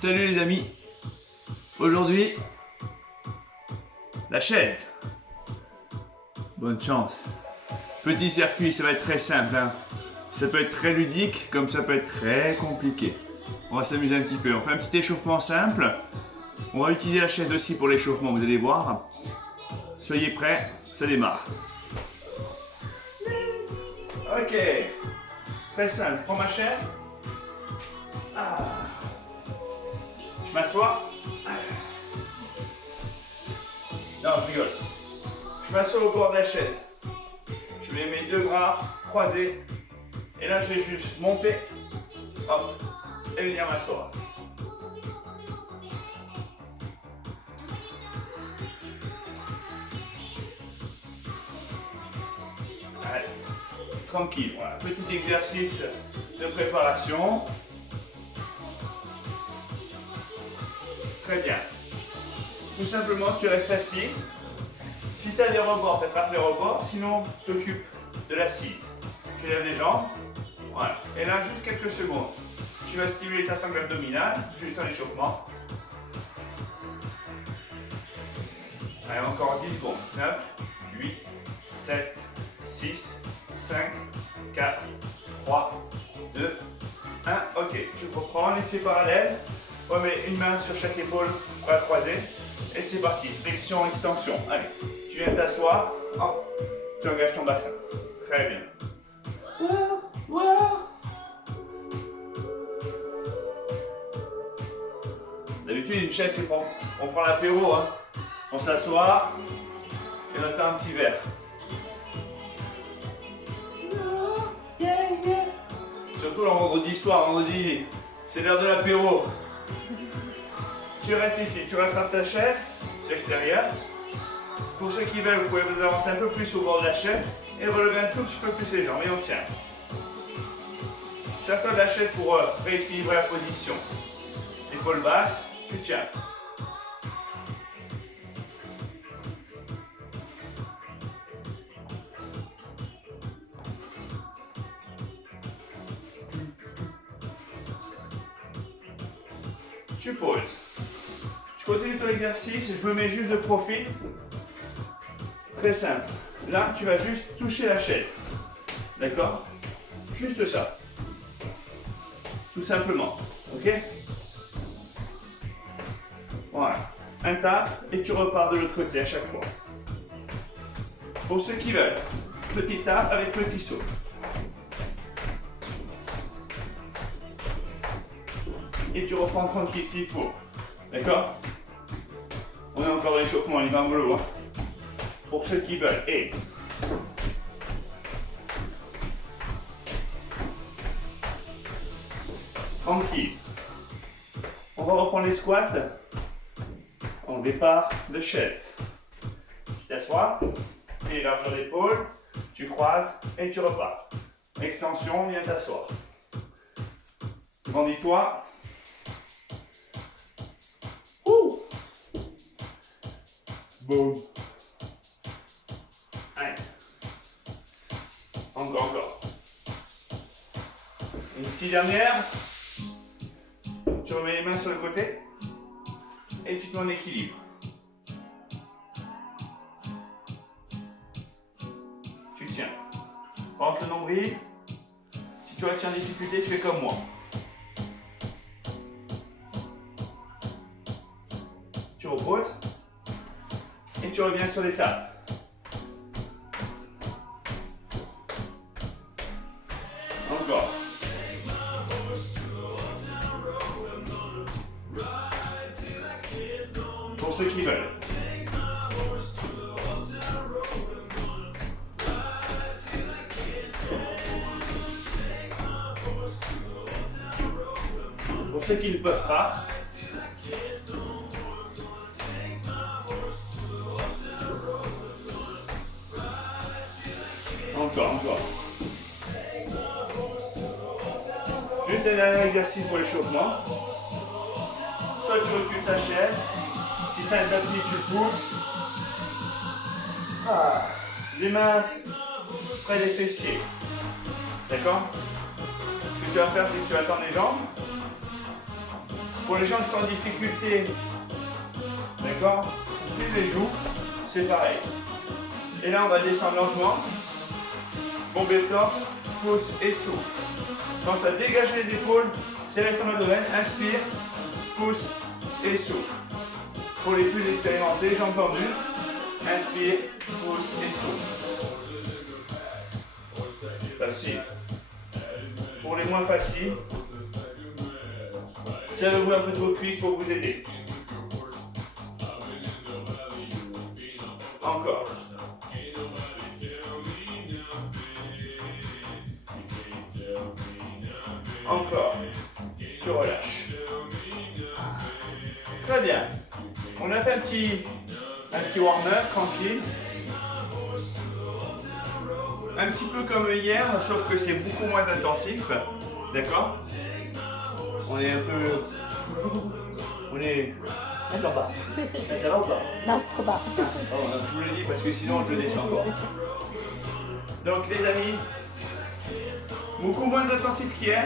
Salut les amis. Aujourd'hui, la chaise. Bonne chance. Petit circuit, ça va être très simple, hein. Ça peut être très ludique, comme ça peut être très compliqué. On va s'amuser un petit peu. On fait un petit échauffement simple. On va utiliser la chaise aussi pour l'échauffement, vous allez voir. Soyez prêts, ça démarre. Ok. Très simple, je prends ma chaise. Je m'assois. Non, je rigole. Je m'assois au bord de la chaise. Je mets mes deux bras croisés. Et là, je vais juste monter. Hop. Et venir m'asseoir. Allez. Tranquille. Voilà. Petit exercice de préparation. Très bien. Tout simplement, tu restes assis. Si tu as des rebords, t'attrapes les rebords. Sinon, t'occupes de l'assise. Tu lèves les jambes. Voilà. Et là, juste quelques secondes. Tu vas stimuler ta sangle abdominale, juste en échauffement. Allez, encore 10 secondes. 9, 8, 7, 6, 5, 4, 3, 2, 1. Ok, tu reprends les pieds parallèles. On met une main sur chaque épaule, bras croisés. Et c'est parti. Flexion, extension. Allez, tu viens t'asseoir. Hop, tu engages ton bassin. Très bien. D'habitude, une chaise, c'est bon. On prend l'apéro, hein. On s'assoit et on attend un petit verre. Surtout le vendredi soir, vendredi, c'est l'heure de l'apéro. Tu restes ici, tu rattrapes ta chaise, sur l'extérieur. Pour ceux qui veulent, vous pouvez vous avancer un peu plus au bord de la chaise et relever un tout petit peu plus les jambes et on tient. Serre-toi de la chaise pour rééquilibrer la position. Épaules basses, tu tiens. Tu poses. Tu continues ton exercice, je me mets juste de profil. Très simple. Là, tu vas juste toucher la chaise. D'accord? Juste ça. Tout simplement. Ok? Voilà. Un tap et tu repars de l'autre côté à chaque fois. Pour ceux qui veulent, petit tap avec petit saut. Et tu reprends tranquille s'il faut. D'accord? On est encore dans l'échauffement, il va en mollo. Pour ceux qui veulent. Et tranquille. On va reprendre les squats en départ de chaise. Tu t'assois, et largeur d'épaule, tu croises et tu repars. Extension, viens t'asseoir. Grandis-toi. Boum. Allez. Encore. Une petite dernière. Tu remets les mains sur le côté. Et tu te mets en équilibre. Tu tiens. Rentre le nombril. Si tu retiens en difficulté, tu fais comme moi. Tu reposes. Et tu reviens sur les tables. Encore. Pour ceux qui veulent. Pour ceux qui ne peuvent pas. Encore. Juste un dernier exercice pour l'échauffement. Soit tu recules ta chaise. Si tu as un tapis, tu le pousses. Les mains près des fessiers. D'accord? Ce que tu vas faire, c'est que tu vas tendre les jambes. Pour les gens qui sont en difficulté, d'accord, plus les joues, c'est pareil. Et là, on va descendre lentement. Bombe le torse, pousse et souffle. Quand ça dégage les épaules, serrez ton abdomen, inspire, pousse et souffle. Pour les plus expérimentés, j'ai entendu, inspire, pousse et souffle. Facile. Pour les moins faciles, serrez-vous un peu de vos cuisses pour vous aider. Encore. Encore. Tu relâches. Très bien. On a fait un petit warm-up tranquille. Un petit peu comme hier, sauf que c'est beaucoup moins intensif. D'accord? On est un peu... On est... Attends pas. Ça va ou pas? Non, c'est trop bas. Oh, je vous le dis parce que sinon je descends encore. Donc les amis, beaucoup moins intensif qu'hier,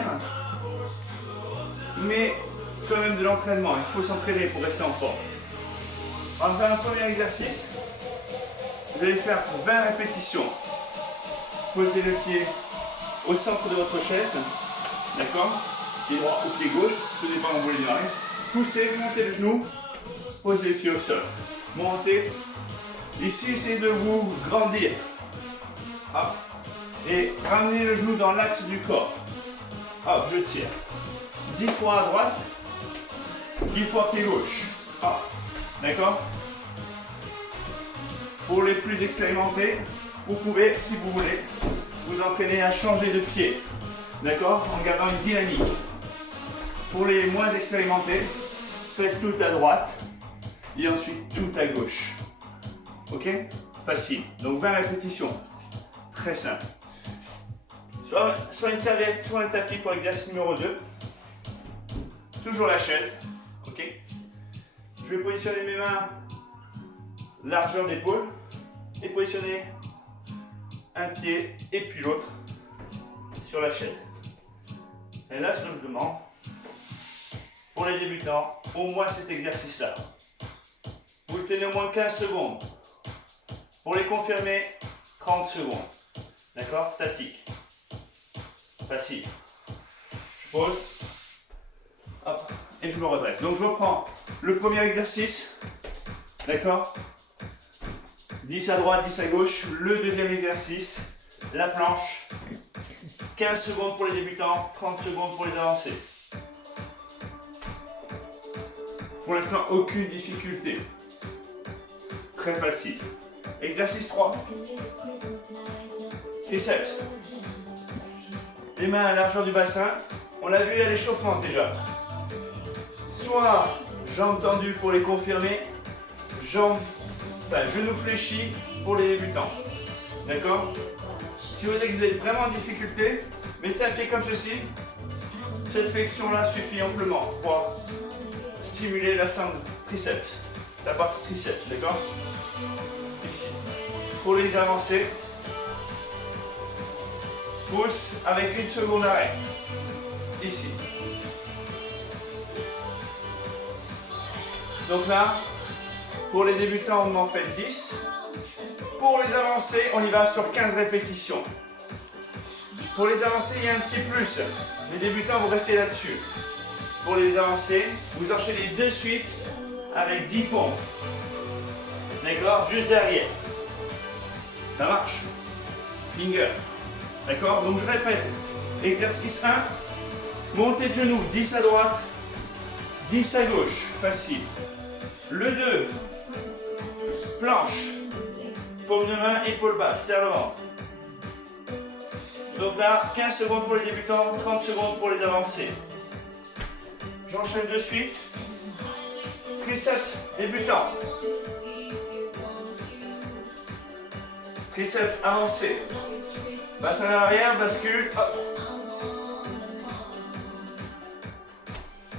mais quand même de l'entraînement. Il faut s'entraîner pour rester en forme. On va faire un premier exercice. Vous allez faire 20 répétitions. Posez le pied au centre de votre chaise. D'accord? Pied droit ou pied gauche, tout dépend où vous voulez démarrer. Poussez, montez le genou. Posez le pied au sol. Montez. Ici, essayez de vous grandir. Hop. Et ramenez le genou dans l'axe du corps. Hop, je tire. 10 fois à droite. 10 fois pied gauche. Hop. D'accord? Pour les plus expérimentés, vous pouvez, si vous voulez, vous entraîner à changer de pied. D'accord? En gardant une dynamique. Pour les moins expérimentés, faites tout à droite et ensuite tout à gauche. Ok? Facile. Donc 20 répétitions. Très simple. Soit une serviette, soit un tapis pour l'exercice numéro 2. Toujours la chaise. Ok? Je vais positionner mes mains largeur d'épaule et positionner un pied et puis l'autre sur la chaise. Et là, ce que je demande, pour les débutants, au moins cet exercice-là. Vous le tenez au moins 15 secondes. Pour les confirmer, 30 secondes. D'accord? Statique. Facile. Je pose. Hop. Et je me redresse. Donc je reprends le premier exercice. D'accord? 10 à droite, 10 à gauche. Le deuxième exercice, la planche. 15 secondes pour les débutants, 30 secondes pour les avancés. Pour l'instant, aucune difficulté. Très facile. Exercice 3. Triceps. Les mains à la largeur du bassin. On l'a vu à l'échauffement déjà. Soit jambes tendues pour les confirmer, genoux fléchis pour les débutants. D'accord? Si vous voyez que vous êtes vraiment en difficulté, mettez un pied comme ceci. Cette flexion-là suffit amplement pour stimuler la triceps, la partie triceps, d'accord? Ici. Pour les avancer, pousse avec 1 seconde d'arrêt. Ici. Donc là, pour les débutants, on en fait 10. Pour les avancés, on y va sur 15 répétitions. Pour les avancés, il y a un petit plus. Les débutants, vous restez là-dessus. Pour les avancés, vous enchaînez de suite avec 10 pompes. D'accord? Juste derrière. Ça marche? Finger. D'accord? Donc je répète. Exercice 1. Montée de genoux, 10 à droite, 10 à gauche. Facile. Le 2. Planche. Paume de main, épaule basse, serre le ventre. Donc là, 15 secondes pour les débutants, 30 secondes pour les avancés. J'enchaîne de suite. Triceps débutant. Triceps avancé. Bassin à l'arrière, bascule. Hop.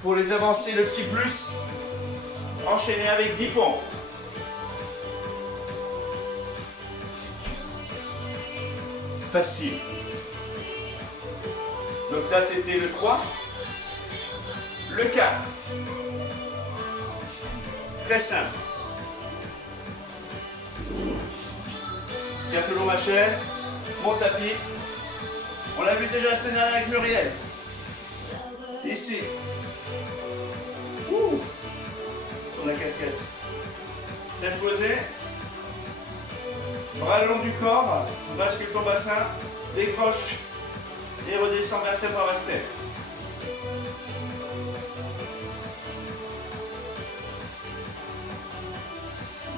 Pour les avancés, le petit plus. Enchaîner avec 10 pompes. Facile. Donc ça c'était le 3. Le 4. Très simple. Je garde toujours ma chaise, mon tapis. On l'a vu déjà la semaine dernière avec Muriel. Ici. Ouh. Sur la casquette. Tête posée. Bras le long du corps. Bascule ton bassin. Décroche. Et redescend vertèbre par vertèbre.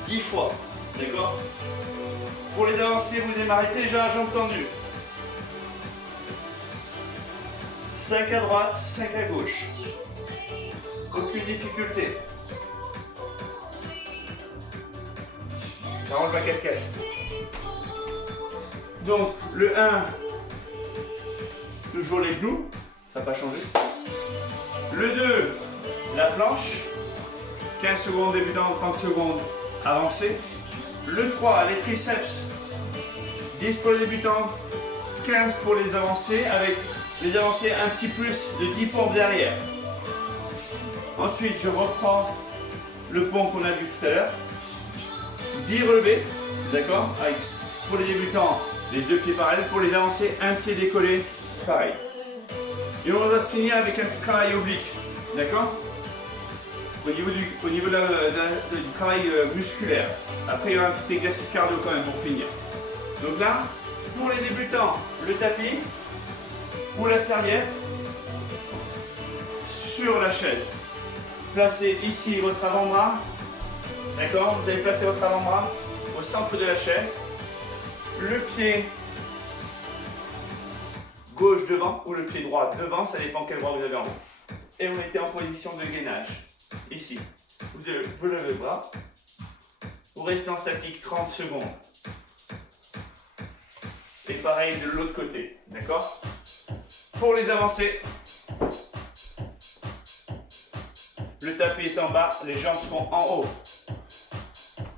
Dix fois. D'accord? Pour les avancées, vous démarrez déjà à jambes tendues. 5 à droite, 5 à gauche. Aucune difficulté. J'enlève ma casquette. Donc, le 1, toujours les genoux, ça n'a pas changé. Le 2, la planche, 15 secondes débutant, 30 secondes avancée. Le 3, les triceps, 10 pour les débutants, 15 pour les avancées, avec les avancées un petit plus de 10 pompes derrière. Ensuite, je reprends le pont qu'on a vu tout à l'heure. 10 relevés, d'accord? Avec, pour les débutants, les deux pieds parallèles. Pour les avancées, un pied décollé, pareil. Et on va se finir avec un petit travail oblique, d'accord? Au niveau du travail musculaire. Après, il y aura un petit exercice cardio quand même pour finir. Donc là, pour les débutants, le tapis ou la serviette sur la chaise. Placez ici votre avant-bras. D'accord? Vous allez placer votre avant-bras au centre de la chaise. Le pied gauche devant ou le pied droit devant, ça dépend quel bras vous avez en haut. Et vous mettez en position de gainage. Ici. Vous levez le bras. Vous restez en statique 30 secondes. Et pareil de l'autre côté. D'accord? Pour les avancées, le tapis est en bas, les jambes seront en haut.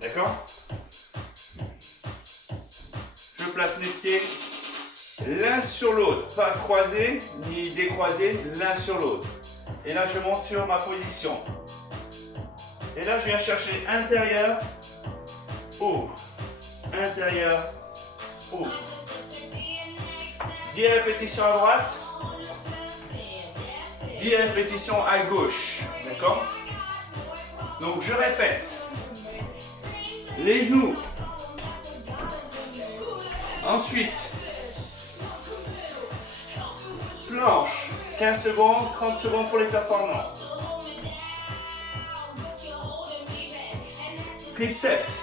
D'accord? Je place mes pieds l'un sur l'autre, pas croisés ni décroisés, l'un sur l'autre. Et là, je monte sur ma position. Et là, je viens chercher intérieur, ouvre, intérieur, ouvre. 10 répétitions à droite, 10 répétitions à gauche. D'accord? Donc, je répète. Les genoux. Ensuite, planche. 15 secondes, 30 secondes pour les performances. Triceps.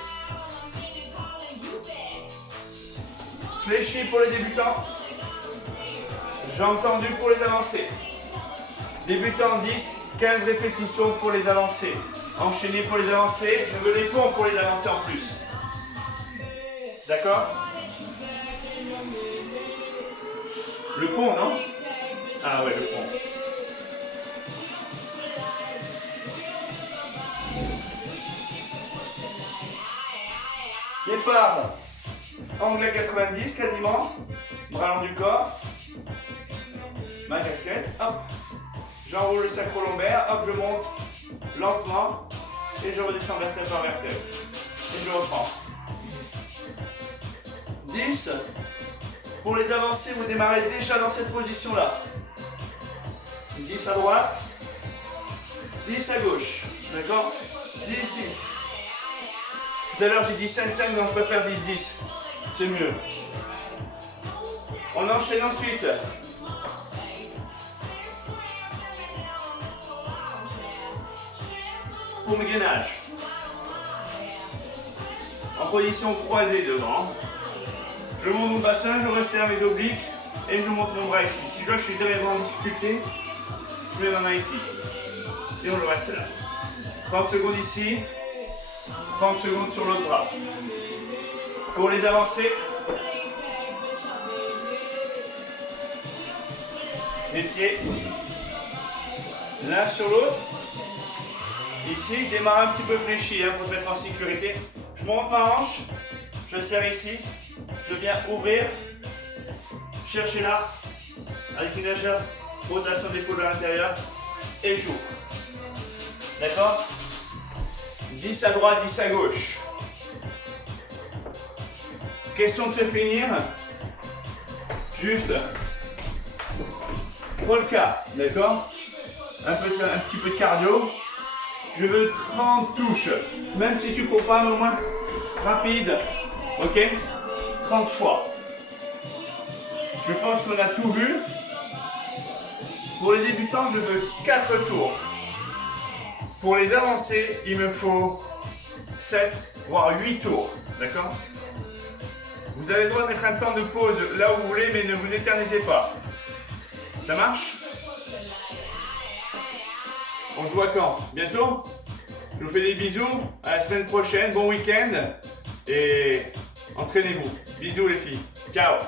Fléchi pour les débutants. Jambes tendues pour les avancées. Débutants 10, 15 répétitions pour les avancées. Enchaîné pour les avancées. Je veux les ponts pour les avancées en plus. D'accord? Le pont, non? Ah ouais, le pont. Départ. Angle à 90 quasiment. Bras long du corps. Ma casquette. Hop. J'enroule le sacro-lombaire. Hop, je monte lentement. Et je redescends vertèbre par vertèbre. Et je reprends. 10. Pour les avancées, vous démarrez déjà dans cette position-là. 10 à droite. 10 à gauche. D'accord? 10, 10. Tout à l'heure, j'ai dit 5, 5, donc je peux faire 10, 10. C'est mieux. On enchaîne ensuite. Pour mes gainages. En position croisée devant. Je monte mon bassin, je resserre mes obliques et je monte mon bras ici. Si je vois que je suis vraiment en difficulté, je mets ma main ici. Sinon, je reste là. 30 secondes ici. 30 secondes sur l'autre bras. Pour les avancées, les pieds l'un sur l'autre. Ici, démarre un petit peu fléchi pour se mettre en sécurité. Je monte ma hanche, je serre ici, je viens ouvrir, chercher là, avec une légère rotation d'épaule à l'intérieur et j'ouvre. D'accord? 10 à droite, 10 à gauche. Question de se finir. Juste pour le cas, d'accord? Un petit peu de cardio. Je veux 30 touches. Même si tu cours pas, mais au moins rapide. Ok? 30 fois. Je pense qu'on a tout vu. Pour les débutants, je veux 4 tours. Pour les avancés, il me faut 7 voire 8 tours. D'accord? Vous avez le droit de mettre un temps de pause là où vous voulez, mais ne vous éternisez pas. Ça marche? On se voit quand? Bientôt? Je vous fais des bisous. À la semaine prochaine. Bon week-end. Et entraînez-vous. Bisous les filles. Ciao!